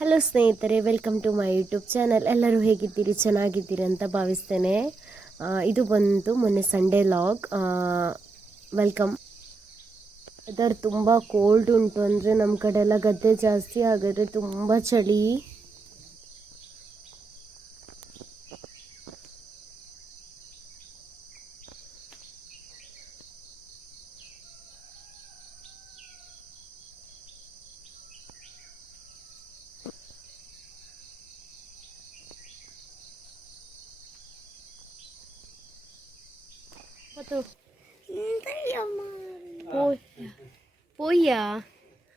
Hello ಸ್ನೇಹಿತರೆ, welcome to my YouTube channel. ಎಲ್ಲರೂ ಹೇಗಿದ್ದೀರಿ? ಚೆನ್ನಾಗಿದ್ದೀರಿ ಅಂತ ಭಾವಿಸ್ತೇನೆ. ಇದು ಬಂದು ಮೊನ್ನೆ ಸಂಡೇ ಲಾಗ್. ವೆಲ್ಕಮ್. ವೆದರ್ ತುಂಬ ಕೋಲ್ಡ್ ಉಂಟು, ಅಂದರೆ ನಮ್ಮ ಕಡೆ ಎಲ್ಲ ಗದ್ದೆ ಜಾಸ್ತಿ, ಹಾಗಾದರೆ ತುಂಬ ಚಳಿ. పోయ్యా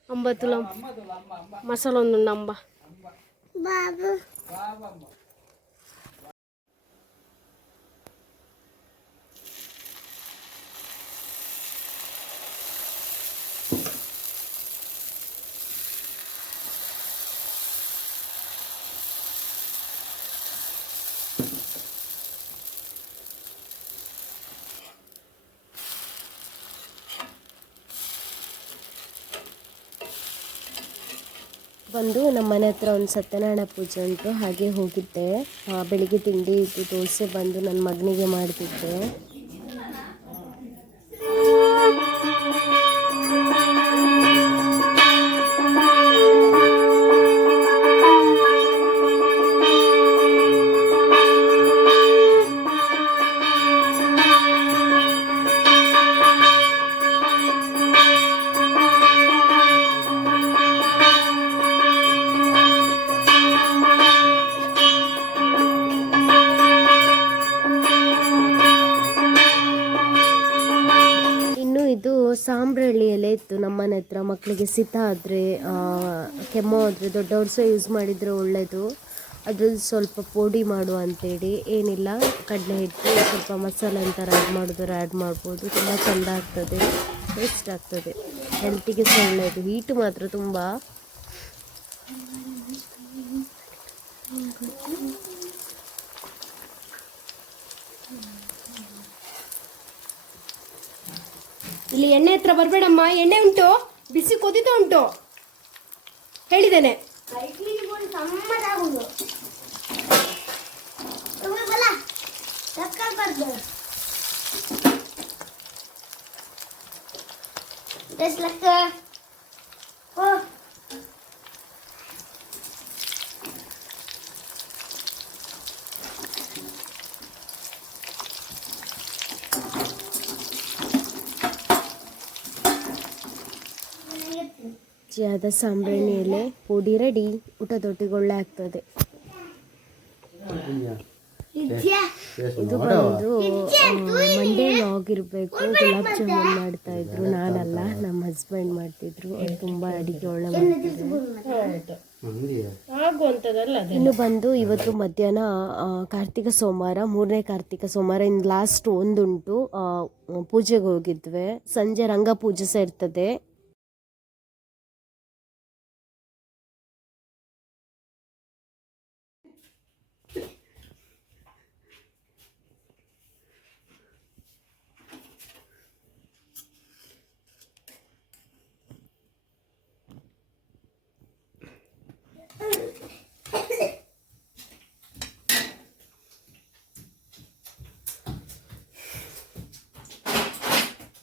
అంబతుల మసాలా ఉంది అంబ బాబు. ಬಂದು ನಮ್ಮ ಮನೆ ಹತ್ರ ಒಂದು ಸತ್ಯನಾರಾಯಣ ಪೂಜೆ ಉಂಟು, ಹಾಗೆ ಹೋಗಿದ್ದೆ. ಬೆಳಿಗ್ಗೆ ತಿಂಡಿ ಇತ್ತು, ದೋಸೆ ಬಂದು ನನ್ನ ಮಗನಿಗೆ ಮಾಡ್ತಿದ್ದೆ. ಇದು ಸಾಂಬ್ರಾಣಿ ಎಲೆ ಇತ್ತು ನಮ್ಮನೆ ಹತ್ರ. ಮಕ್ಕಳಿಗೆ ಶೀತ ಆದರೆ, ಕೆಮ್ಮು ಆದರೆ, ದೊಡ್ಡವ್ರು ಸಹ ಯೂಸ್ ಮಾಡಿದರೆ ಒಳ್ಳೆಯದು. ಅದ್ರಲ್ಲಿ ಸ್ವಲ್ಪ ಪುಡಿ ಮಾಡುವ ಅಂತೇಳಿ, ಏನಿಲ್ಲ, ಕಡಲೆ ಹಿಟ್ಟು ಸ್ವಲ್ಪ ಮಸಾಲೆ ಅಂತರ ಆ್ಯಡ್ ಮಾಡ್ಬೋದು. ತುಂಬ ಚೆಂದ ಆಗ್ತದೆ, ಟೇಸ್ಟ್ ಆಗ್ತದೆ, ಹೆಲ್ತಿಗೆ ಸಹ ಒಳ್ಳೆಯದು. ಹೀಟು ಮಾತ್ರ ತುಂಬ. ಇಲ್ಲಿ ಎಣ್ಣೆ ಹತ್ರ ಬರಬೇಡಮ್ಮ, ಎಣ್ಣೆ ಉಂಟು, ಬಿಸಿ ಕೊದಿತಾ ಉಂಟು, ಹೇಳಿದ್ದೇನೆ. ರುಚಿಯಾದ ಸಾಂಬ್ರಾಣಿ ಎಲೆ ಪುಡಿ ರೆಡಿ. ಊಟದೊಟ್ಟಿಗೆ ಒಳ್ಳೆ ಆಗ್ತದೆ. ಇದು ಬಂದು ಮಂಡೇ ಲಾಗ್ ಇರಬೇಕು. ಗುಲಾಬ್ ಜಾಮೂನ್ ಮಾಡ್ತಾ ಇದ್ರು, ನಾನಲ್ಲ, ನಮ್ಮ ಹಸ್ಬೆಂಡ್ ಮಾಡ್ತಿದ್ರು. ಅವ್ರು ತುಂಬ ಅಡಿಗೆ ಒಳ್ಳೆ ಮಾಡ್ತಿದ್ರು. ಇನ್ನು ಬಂದು ಇವತ್ತು ಮಧ್ಯಾಹ್ನ ಕಾರ್ತಿಕ ಸೋಮವಾರ, 3ನೇ ಕಾರ್ತಿಕ ಸೋಮವಾರ, ಇನ್ನು ಲಾಸ್ಟ್ ಒಂದುಂಟು. ಪೂಜೆಗೆ ಹೋಗಿದ್ವಿ. ಸಂಜೆ ರಂಗ ಪೂಜೆ ಸಹ ಇರ್ತದೆ.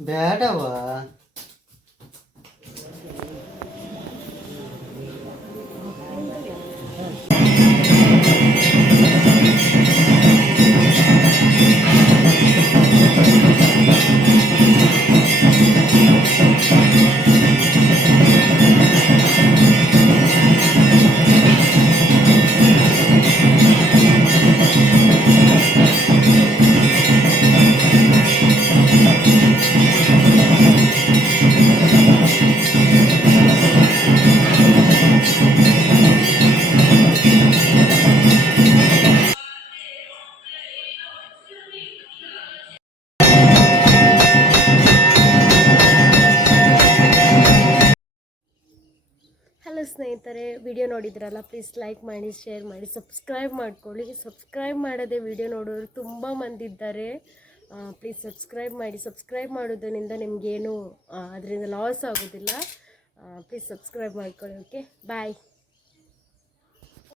ಬೇಡವಾ? ಹಲೋ ಸ್ನೇಹಿತರೆ, ವಿಡಿಯೋ ನೋಡಿದ್ರಲ್ಲ, ಪ್ಲೀಸ್ ಲೈಕ್ ಮಾಡಿ, ಶೇರ್ ಮಾಡಿ, ಸಬ್ಸ್ಕ್ರೈಬ್ ಮಾಡ್ಕೊಳ್ಳಿ. ಸಬ್ಸ್ಕ್ರೈಬ್ ಮಾಡದೆ ವಿಡಿಯೋ ನೋಡೋರು ತುಂಬ ಮಂದಿ ಇದ್ದಾರೆ. ಪ್ಲೀಸ್ ಸಬ್ಸ್ಕ್ರೈಬ್ ಮಾಡಿ. ಸಬ್ಸ್ಕ್ರೈಬ್ ಮಾಡೋದ್ರಿಂದ ನಿಮಗೇನು ಅದರಿಂದ ಲಾಸ್ ಆಗೋದಿಲ್ಲ. ಪ್ಲೀಸ್ ಸಬ್ಸ್ಕ್ರೈಬ್ ಮಾಡ್ಕೊಳ್ಳಿ. ಓಕೆ, ಬಾಯ್.